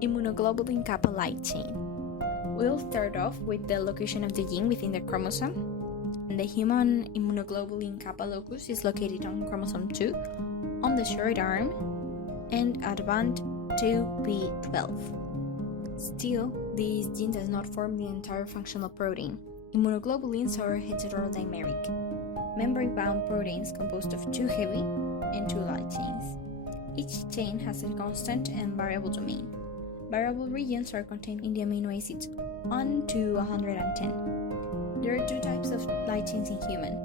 Immunoglobulin kappa light chain. We'll start off with the location of the gene within the chromosome. The human immunoglobulin kappa locus is located on chromosome 2, on the short arm, and at band 2p12. Still, this gene does not form the entire functional protein. Immunoglobulins are heterodimeric, membrane-bound proteins composed of 2 heavy and 2 light chains. Each chain has a constant and variable domain. Variable regions are contained in the amino acids 1 to 110. There are 2 types of light chains in human,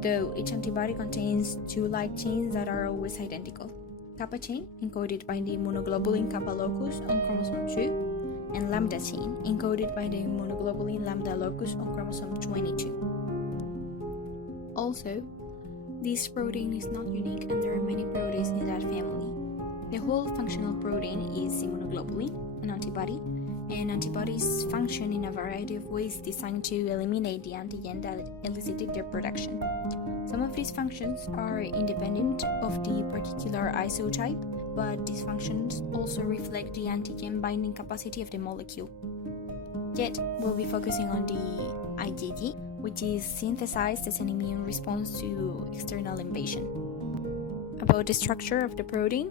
though each antibody contains 2 light chains that are always identical. Kappa chain, encoded by the immunoglobulin kappa locus on chromosome 2, and lambda chain, encoded by the immunoglobulin lambda locus on chromosome 22. Also, this protein is not unique and there are many proteins in that family. The whole functional protein is immunoglobulin, an antibody, and antibodies function in a variety of ways designed to eliminate the antigen that elicited their production. Some of these functions are independent of the particular isotype, but these functions also reflect the antigen binding capacity of the molecule. Yet, we'll be focusing on the IgG, which is synthesized as an immune response to external invasion. About the structure of the protein,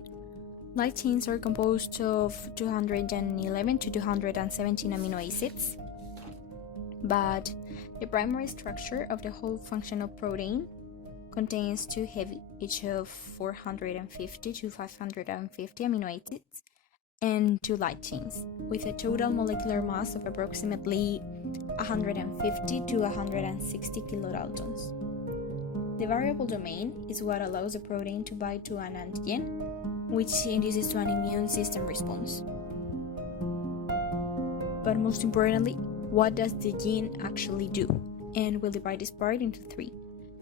light chains are composed of 211 to 217 amino acids, but the primary structure of the whole functional protein contains 2 heavy, each of 450 to 550 amino acids, and 2 light chains, with a total molecular mass of approximately 150 to 160 kilodaltons. The variable domain is what allows the protein to bind to an antigen, which induces to an immune system response. But most importantly, what does the gene actually do? And we'll divide this part into 3.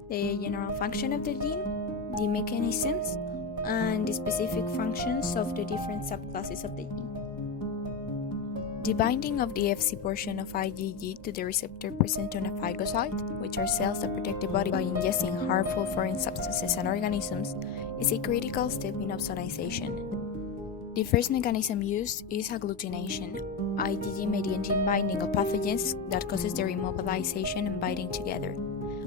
The general function of the gene, the mechanisms, and the specific functions of the different subclasses of the gene. The binding of the Fc portion of IgG to the receptor present on a phagocyte, which are cells that protect the body by ingesting harmful foreign substances and organisms, is a critical step in opsonization. The first mechanism used is agglutination, IgG mediating binding of pathogens that causes their immobilization and binding together.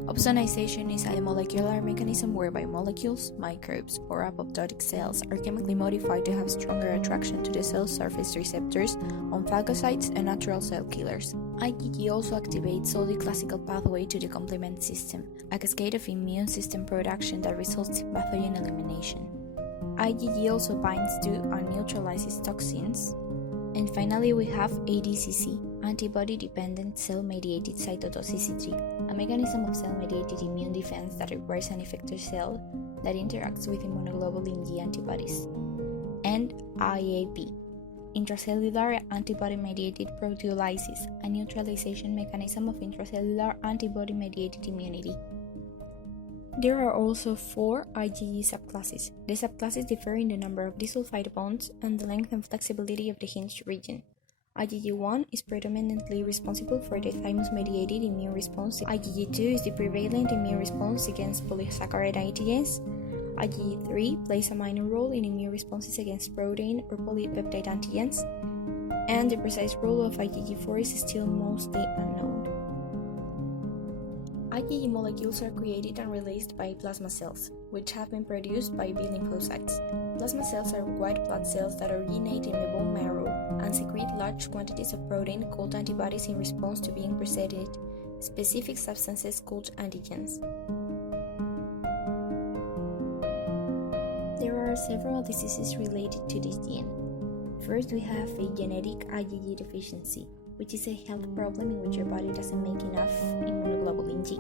Opsonization is a molecular mechanism whereby molecules, microbes, or apoptotic cells are chemically modified to have stronger attraction to the cell surface receptors on phagocytes and natural cell killers. IgG also activates all the classical pathway to the complement system, a cascade of immune system production that results in pathogen elimination. IgG also binds to and neutralizes toxins. And finally, we have ADCC, antibody-dependent cell-mediated cytotoxicity, a mechanism of cell-mediated immune defense that requires an effector cell that interacts with immunoglobulin G antibodies. And IAP, intracellular antibody-mediated proteolysis, a neutralization mechanism of intracellular antibody-mediated immunity. There are also 4 IgG subclasses. The subclasses differ in the number of disulfide bonds and the length and flexibility of the hinged region. IgG1 is predominantly responsible for the thymus-mediated immune response. IgG2 is the prevalent immune response against polysaccharide antigens. IgG3 plays a minor role in immune responses against protein or polypeptide antigens. And the precise role of IgG4 is still mostly unknown. IgG molecules are created and released by plasma cells, which have been produced by B lymphocytes. Plasma cells are white blood cells that originate in the bone marrow and secrete large quantities of protein called antibodies in response to being presented specific substances called antigens. There are several diseases related to this gene. First, we have a genetic IgG deficiency, which is a health problem in which your body doesn't make enough immunoglobulin G.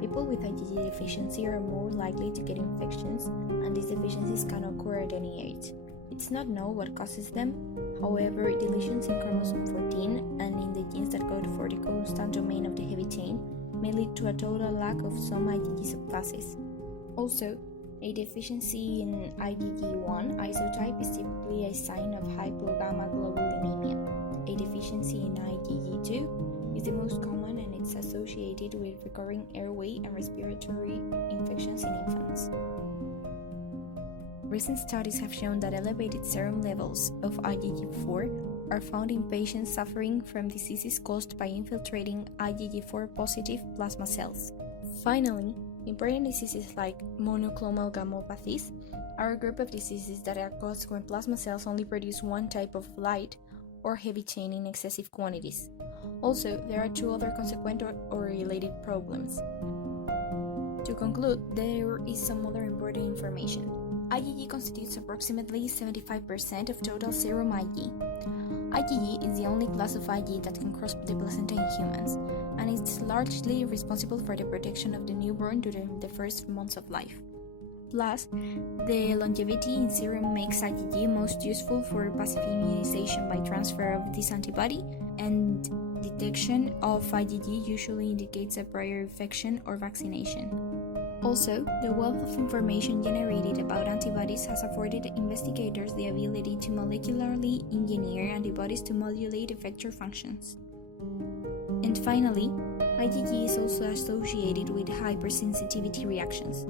People with IgG deficiency are more likely to get infections, and these deficiencies can occur at any age. It's not known what causes them. However, deletions in chromosome 14 and in the genes that code for the constant domain of the heavy chain may lead to a total lack of some IgG subclasses. Also, a deficiency in IgG1 isotype is typically a sign of hypogammaglobulinemia. A deficiency in IgG2 is the most common and it's associated with recurring airway and respiratory infections in infants. Recent studies have shown that elevated serum levels of IgG4 are found in patients suffering from diseases caused by infiltrating IgG4 positive plasma cells. Finally, important diseases like monoclonal gammopathies are a group of diseases that are caused when plasma cells only produce one type of light or heavy chain in excessive quantities. Also, there are two other consequent or related problems. To conclude, there is some other important information. IgG constitutes approximately 75% of total serum Ig. IgG is the only class of Ig that can cross the placenta in humans, and it's largely responsible for the protection of the newborn during the first months of life. Plus, the longevity in serum makes IgG most useful for passive immunization by transfer of this antibody, and detection of IgG usually indicates a prior infection or vaccination. Also, the wealth of information generated about antibodies has afforded investigators the ability to molecularly engineer antibodies to modulate effector functions. And finally, IgG is also associated with hypersensitivity reactions.